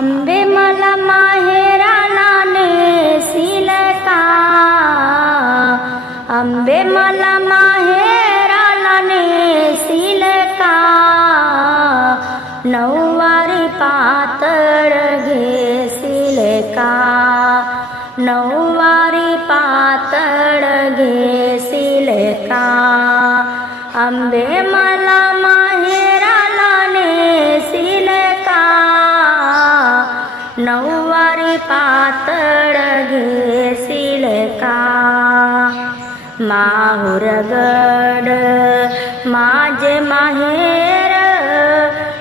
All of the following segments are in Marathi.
అంబే మల మాహేరానే శిలకా అంబే మల మాహేరానే శిలకా నవ్వారి పాతర గే శిలకా నవ్వారి పాతర గే శిలకా అంబే माहुरगड माझे माहेर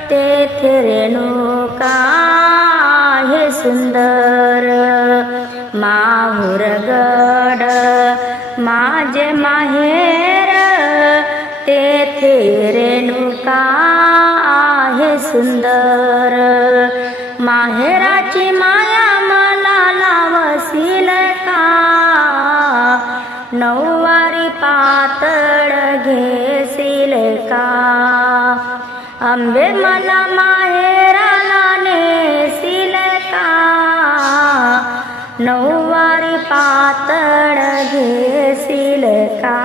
तेथे रेणुका हे सुंदर? माहुरगड माझे माहेर तेथे रेणुका आहे सुंदर? का? आंबे मला माहेराला नेसील का? नऊवारी पातळ घेसील का?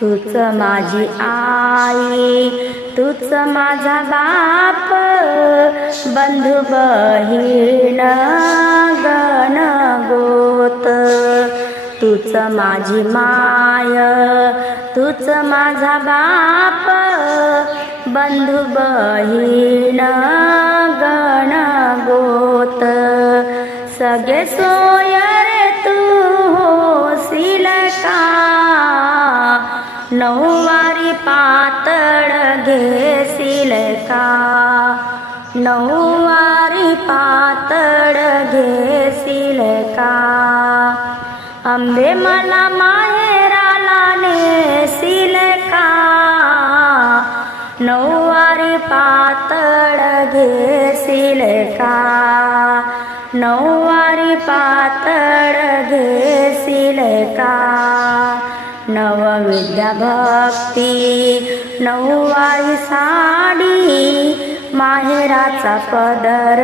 तूच माझी आई तूच माझा बाप बंधू बहीण गण तूच माझी माय तूच माझा बाप बंधू बहीण गण गोत. सगळे सोयर तू होशील का? नऊवारी पातळ घेशील का? नऊवारी पातळ घेशील का? आंबे मला माहेराला नेसील का? नऊवारी पातळ घेसील का? नऊवारी पातळ घेसील का? नवविद्या भक्ती नऊवारी साडी माहेराचा पदर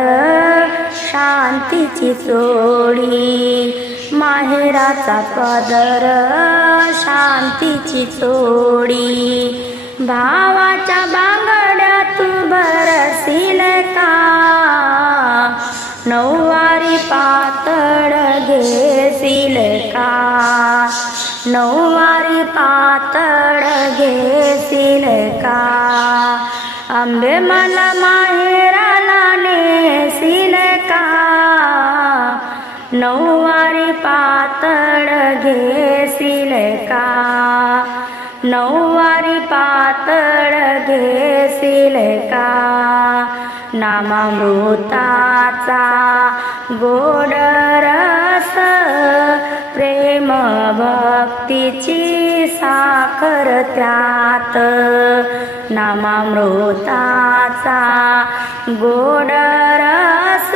शांतीची चोळी माहेराचा पदर शांतीची चोडी भावाच्या बांगड्या भरसील का? नऊवारी पातळ घेसील का? नऊवारी पातळ घेसील का? आंबे मला माहेराला नेसील का? नऊवारी पातळ घेशील का? नऊवारी पातळ घेशील का? नामामृताचा गोड रस प्रेम भक्तीची साखर त्यात. नामामृताचा गोड रस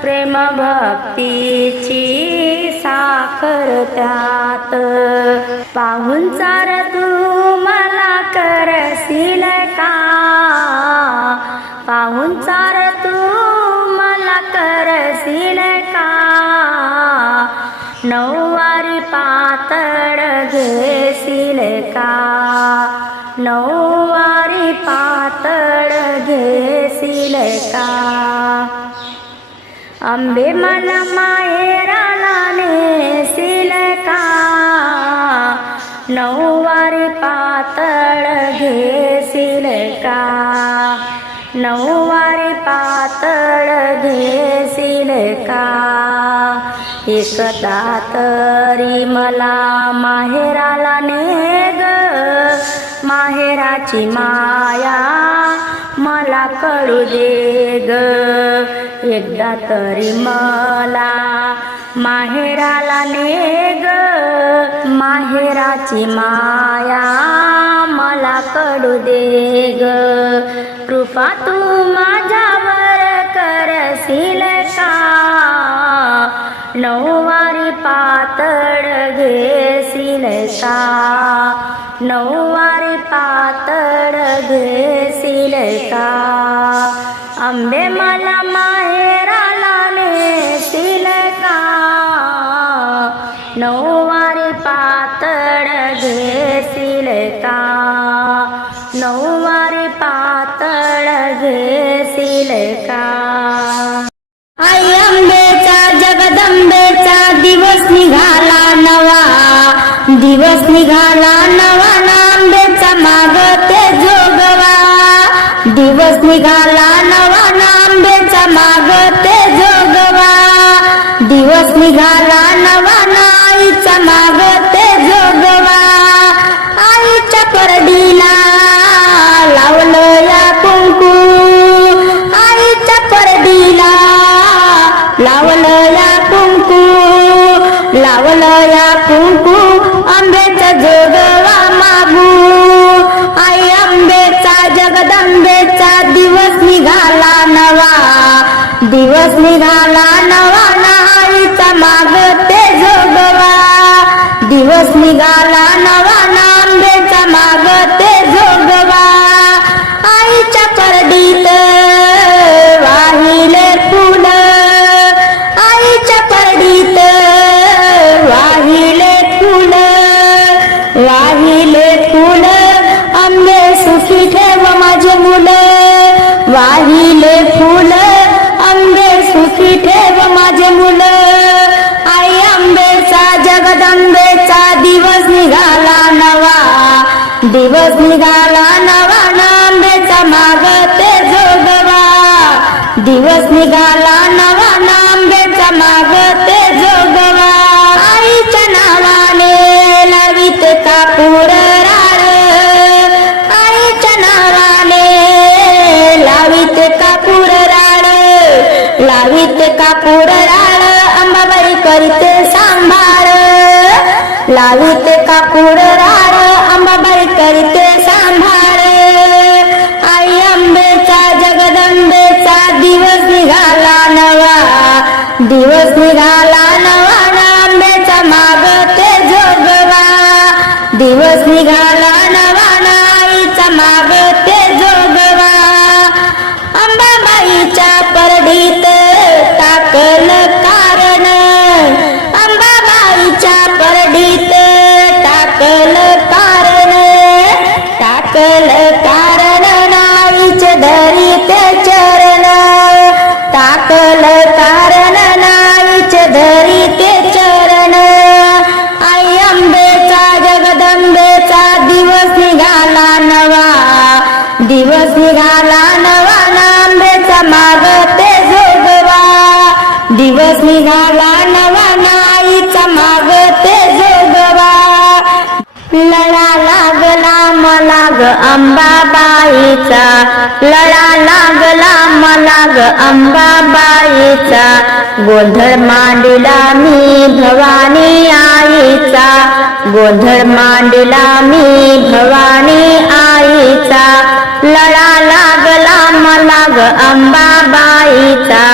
प्रेम भक्तीची साखर त्यात. पाहून चार तू मला करशील का? पाहून चार तू मला करशील का? नऊवारी पातळ घेशील का? नऊवारी पातळ घेशील का? आंबे मला माहेराला नेशील का? नऊवारी पातळ घेशील का? नऊवारी पातळ घेशील का? एकदा तरी मला माहेराला ने माहेराची माया मला कळू दे ग. एकदा तरी मला माहेराला नेग. माहेराची माया मला कळू दे ग. कृपा तू माझ्यावर करशील का? नऊवारी पातळ घेशील का? नऊवारी पातळ घेशील का? आंबे मला मा निघाला नवा नांबेचा माग ते जोगवा. दिवस निघाला निघाला नवा नांबेचा माग ते जोगवा. आईच्या नावाने लवित कापूर राळ. आईच्या नावाने लावित कापूर राळ. लावित कापूर राळ अंबाबाई करते सांभाळ. लावित कापूर दिवस अंबाबाईचा लढा लागला मला ग अंबाबाईचा गोंधळ मांडला मी भवानी आईचा. गोंधळ मांडला मी भवानी आईचा. लढा लागला मला ग अंबाबाईचा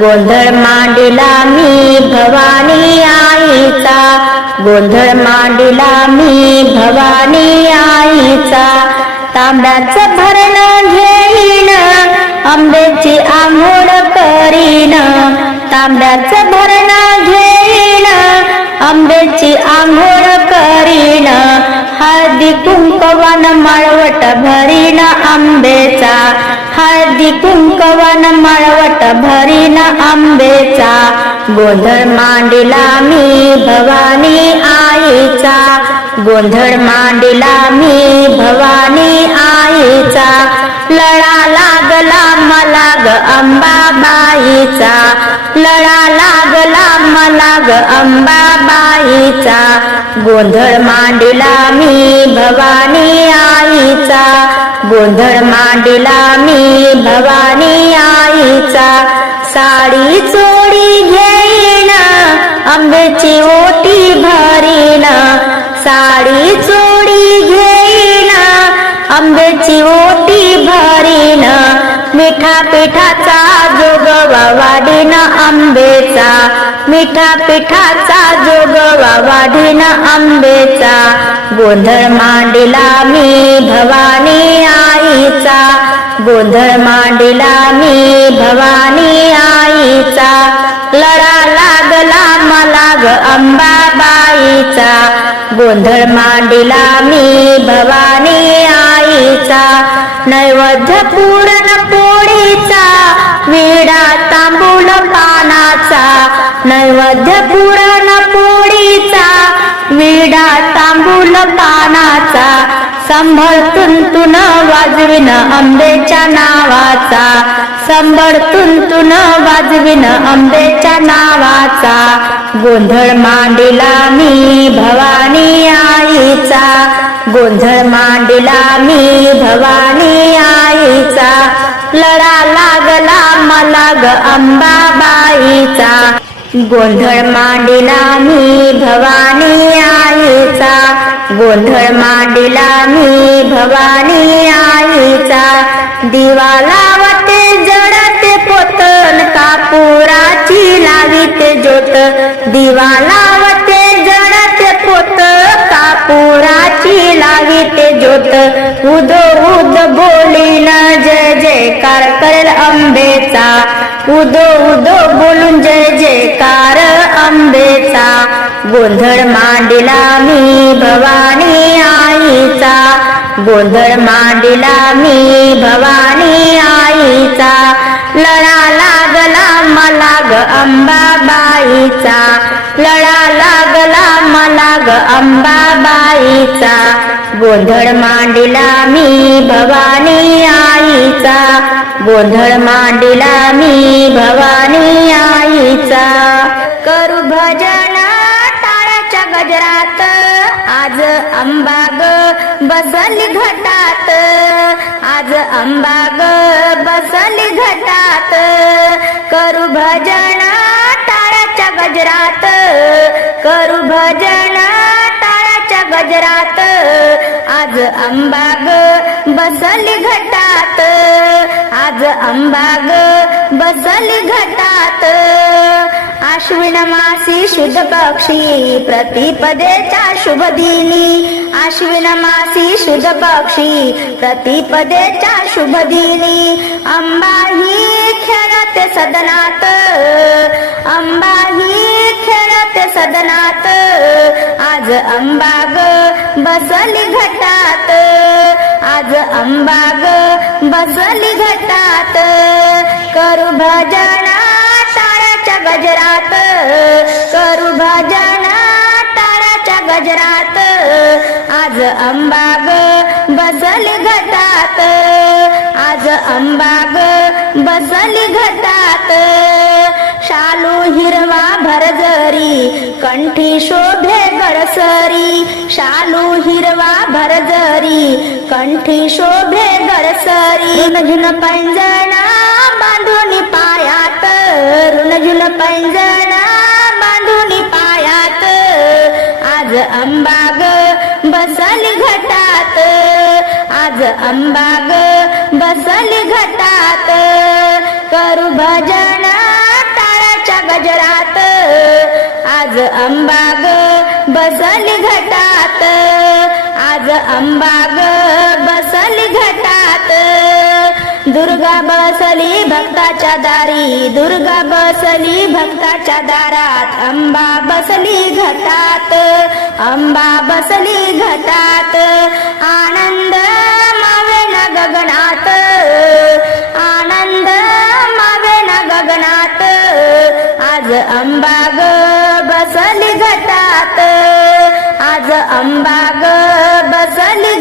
गोंधळ मांडला मी भवानी आईचा. गोंधळ मांडला मी भवानी आईचा. तांब्याच भरण घेईन आंब्याची आंघोळ करीन. तांब्याच भरण घेईन आंब्याची आंघोळ करीन. हळदी कुंकवन मळवट भरीन आंबेचा हळदी कुंकवन मळवट भरीन आंबेचा गोंधळ मांडिला मी भवानी आईचा. गोंधळ मांडला मी भवानी आईचा. लळा लागला मला ग अंबाबाईचा. लळा लागला मला ग अंबाबाईचा. गोंधळ मांडला मी भवानी आईचा. गोंधळ मांडला मी भवानी आईचा. साडी चोडी घेईन आंब्याची ओटी भरीन साडी चोडी घेईना आंब्याची ओटी भरीना मिठा पिठाचा जोगवा वाढीना आंबेचा मिठा पिठाचा जोगवा वाढीना आंबेचा गोंधळ मांडला मी भवानी आईचा गोंधळ मांडिला मी भवानी आईचा लढा लागला मला ग अंबाबा आईचा. गोंधळ मांडिला मी भवानी आईचा. नैवद्य पूर्ण पोळीचा विडा तांबूल पानाचा. नैवद्य पूर्ण पोळीचा विडा तांबूल पानाचा. संभळ तुंतुन वाजविन आंबेच्या नावाचा. संभळ तुंतुन वाजविन आंबेच्या नावाचा. गोंधळ मांडिला मी भवानी आईचा. गोंधळ मांडिला मी भवानी आईचा. लढा लागला मला ग अंबाबाईचा गोंधळ मांडिला मी भवानी आईचा. गोंधळ मांडिला मी भवानी आईचा. दिवा लावते जडते पोतन कापुराची लावित ज्योत. दिवा लावते जडते पोत कापुराची लावित ज्योत. उद उद बोलीन जय जयकार करेल अंबेचा. उदो उदो बोलून जय जयकार आंबेचा. गोंधळ मांडिला मी भवानी आईचा. गोंधळ मांडिला मी भवानी आईचा. लळा लागला मला ग अंबाबाईचा. लळा लागला मला ग अंबाबाईचा. गोंधळ मांडिला मी भवानी गोंधळ मांडिला मी भवानी आईचा. करू भजन टाळाच्या गजरात. आज अंबाग बसली घटात. आज अंबाग बसली घटात. करू भजन टाळाच्या गजरात. करू भजन टाळाच्या गजरात. आज अंबाग बसली घटात. आज अंबाग बसल घटात. आश्विन मासी शुद्ध पक्षी प्रतिपदेच्या शुभ दिनी आश्विन मासी शुद्ध पक्षी प्रतिपदेच्या शुभ दिनी अंबा ही खेळते सदनात। अंबा ही खेळते सदनात। आज अंबाग बसली घटात। आज अंबाग बसली घटात। करू भजना गजरात करू भजन ताराच्या गजरात. आज अंबाग बसली घटात आज अंबाग बसली घटात. शालू हिरवा भरजरी कंठी शोभे गडसरी. शालू हिरवा भरजरी कंठी शोभे गडसरी. रुणझुन पंजना अंबाग बसल घटात. आज अंबाग बसल घटात. करू भजन टाळाच्या गजरात. आज अंबाग बसल घटात. आज अंबाग बसली घटात. दुर्गा बसली भक्ताच्या दारी दुर्गा बसली भक्ताच्या दारात अंबा बसली घटात अंबा बसली घटात आनंद मावेन गगनात आनंद मावेन गगनात आज अंबा ग बसली घटात आज अंबा ग बसली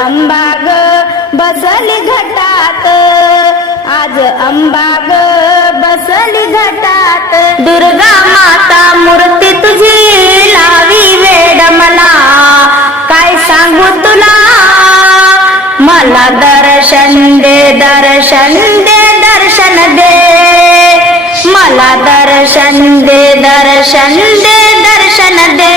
अंबाग बसली घटात. आज अंबाग बसली घटात. दुर्गा माता मूर्ती तुझी लावी वेड मला. काय सांगू तुला? मला दर्शन दे दर्शन दे दर्शन दे. मला दर्शन दे दर्शन दे दर्शन दे.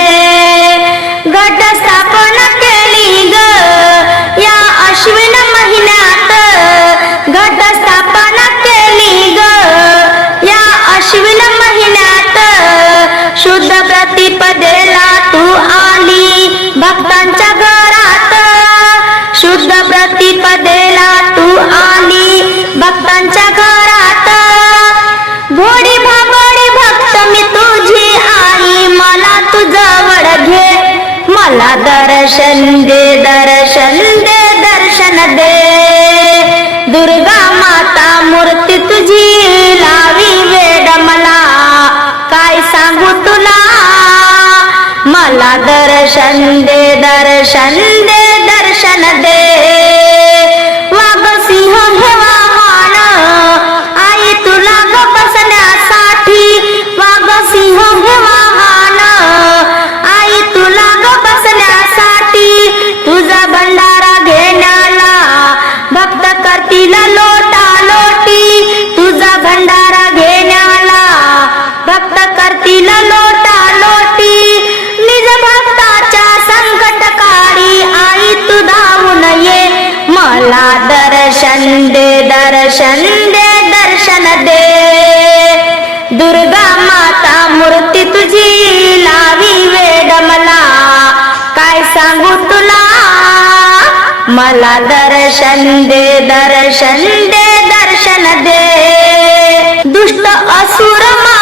मला दर्शन दे दर्शन दे दर्शन दे. दुर्गा माता मूर्ती तुझी लावी वेड मला काय सांगू तुला? मला दर्शन दे दर्शन दे दर्शन दे. दर्शन दे दर्शन दे दर्शन दे. दुर्गा माता मूर्ती तुझी लावी वेड मला काय सांगू तुला? मला दर्शन दे दर्शन दे दर्शन दे. दुष्ट असुर मा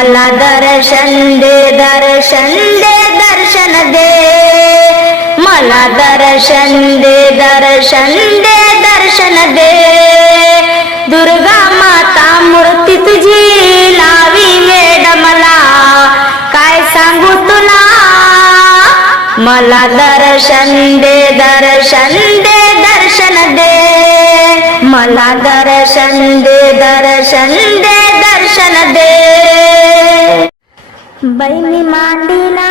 मला दर्शन दे दर्शन दे दर्शन दे. मला दर्शन दे दर्शन दे दर्शन दे. दुर्गा माता मूर्ती तुझी लावी मॅडम मला काय सांगू तुला? मला दर्शन दे दर्शन दे दर्शन दे. मला दर्शन दे दर्शन दे दर्शन दे. बैमी मांडीला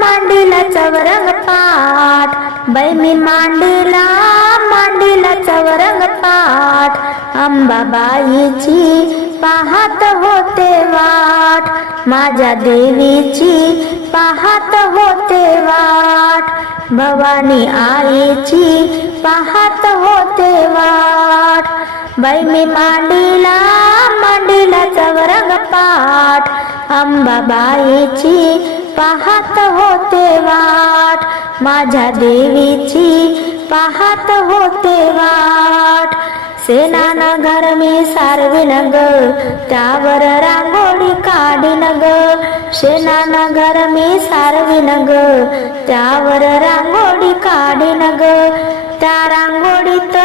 मांडीला चवरंग पाठ बैमी मांडीला मांडीला चवरंग पाठ अंबाबाईची पाहत होते वाट. माझ्या देवीची पाहत होते वाट. भवानी आईची पाहत होते वाट. बाई मी मांडीला मांडीला चवरंग पाठ अंबाबाईची पाहत होते वाट. माझ्या देवीची पाहत होते वाट. सेनानं घर मी सारविन ग. त्यावर रांगोळी काढीन ग. शेणानं घर मी सारविन ग. त्यावर रांगोळी काढीन ग. त्या रांगोळीत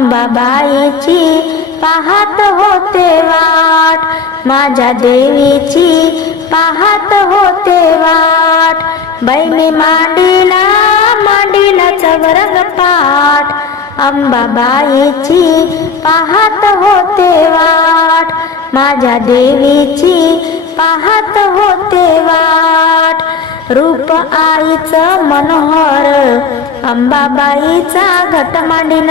अंबाबाईची पाहत होते वाट. माझ्या देवीची पाहत होते वाट. बैने मांडीला मांडीला चवरंग पाठ अंबाबाईची पाहत होते वाट. माझ्या देवीची पाहत होते वाट. रूप आईचं मनोहर अंबाबाईचा घट मांडिन.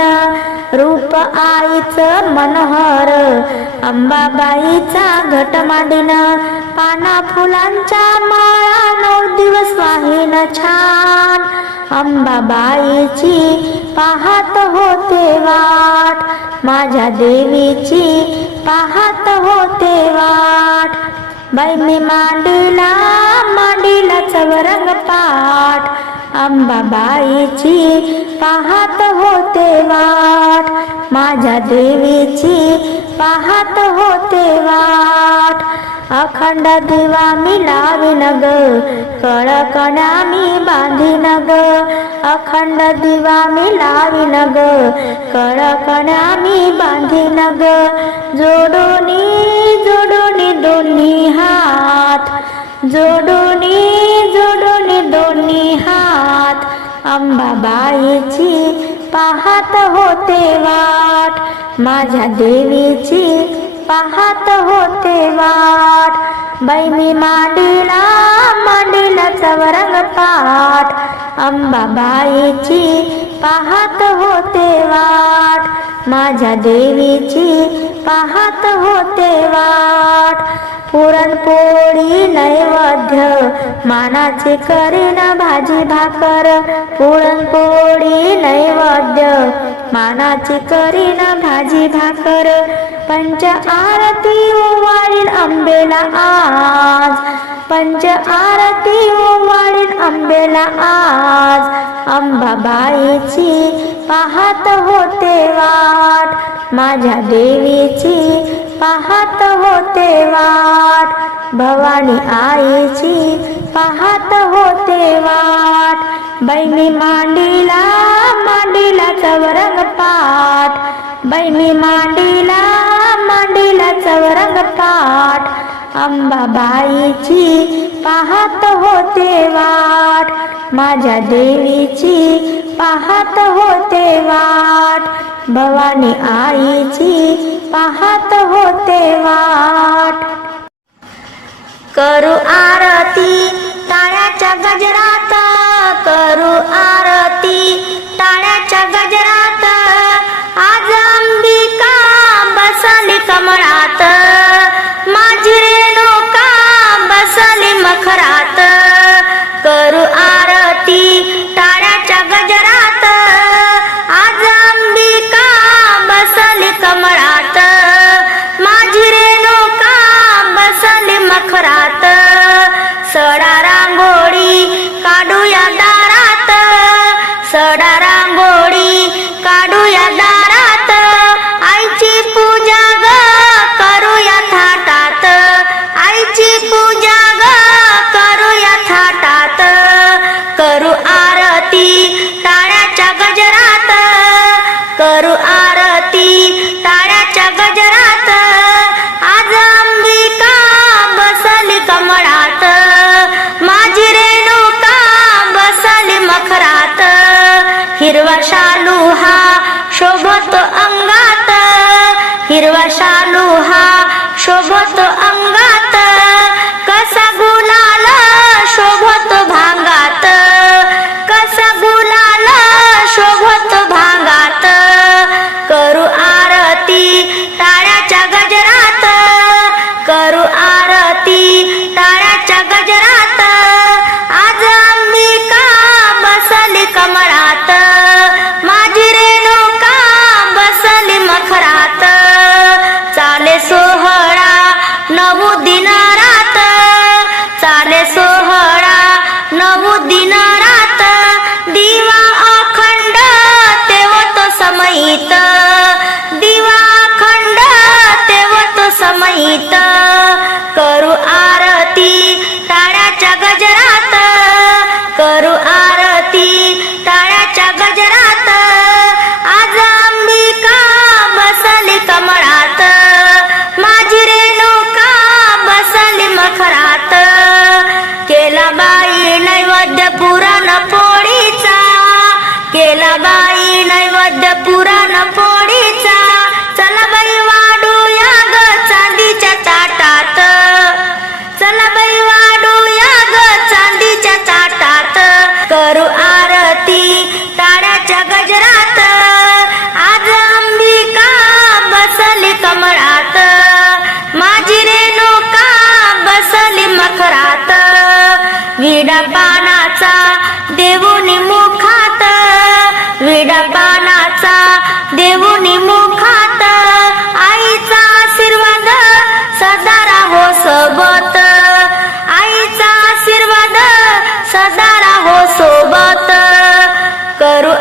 रूप आईचं मनोहर अंबाबाईचा घट मांडिन. पाना फुलांच्या माळा नऊ दिवस वाहिन छान. अंबाबाईची पाहत होते वाट माझ्या देवीची पाहत होते वाट. बाई मी मांडीला मांडीला चवरंग पाठ. अंबाबाईची पाहत होते वाट. माझ्या देवीची पाहत होते वाट. अखंड दिवा मी लावीन ग. कळकणा मी बांधीन ग. अखंड दिवा मी लावीन ग. कळकणा मी बांधीन ग. जोडोनी जोडोनी दोन्ही हात. जोडोनी जोडोनी दोन्ही हात. अंबाबाईची पाहत होते वाट. माझ्या देवीची पाहत होते वाट. बाई मी मांडीला मांडीला चवरंग पाठ अंबाबाईची पाहत होते वाट. माझ्या देवीची पाहत होते वाट. पुरणपोळी नैवेद्य मानाचे करीन भाजी भाकर. पुरणपोळी नैवेद्य मानाची करीन भाजी भाकर. पंच आरती ओवाळीन आंबेला आज. पंच आरती ओवाळीन आंबेला आज. अंबाबाईची पाहत होते वाट. माझ्या देवीची पाहत होते वाट. भवानी आईची पाहत होते वाट. बहिणी मांडीला मांडीला चवरंग पाठ. बाई मी मांडीला मांडीला चवरंग पाठ. अंबाबाईची पाहत होते वाट. माझ्या देवीची पाहत होते वाट. भवानी आईची पाहत होते वाट. करू आरती टाळ्याच्या गजरात. करू आरती टाळ्याच्या गजरात. मखरात करू आरती टाळ्याच्या गजरात. आज अंबिका बसली कमळात. माझी रेणुका बसली मखरात. शिखरात विडपानाचा देऊनी मुखात. विडपानाचा देऊनी मुखात. आईचा आशीर्वाद सदा राहो सोबत. आईचा आशीर्वाद सदा राहो सोबत. करू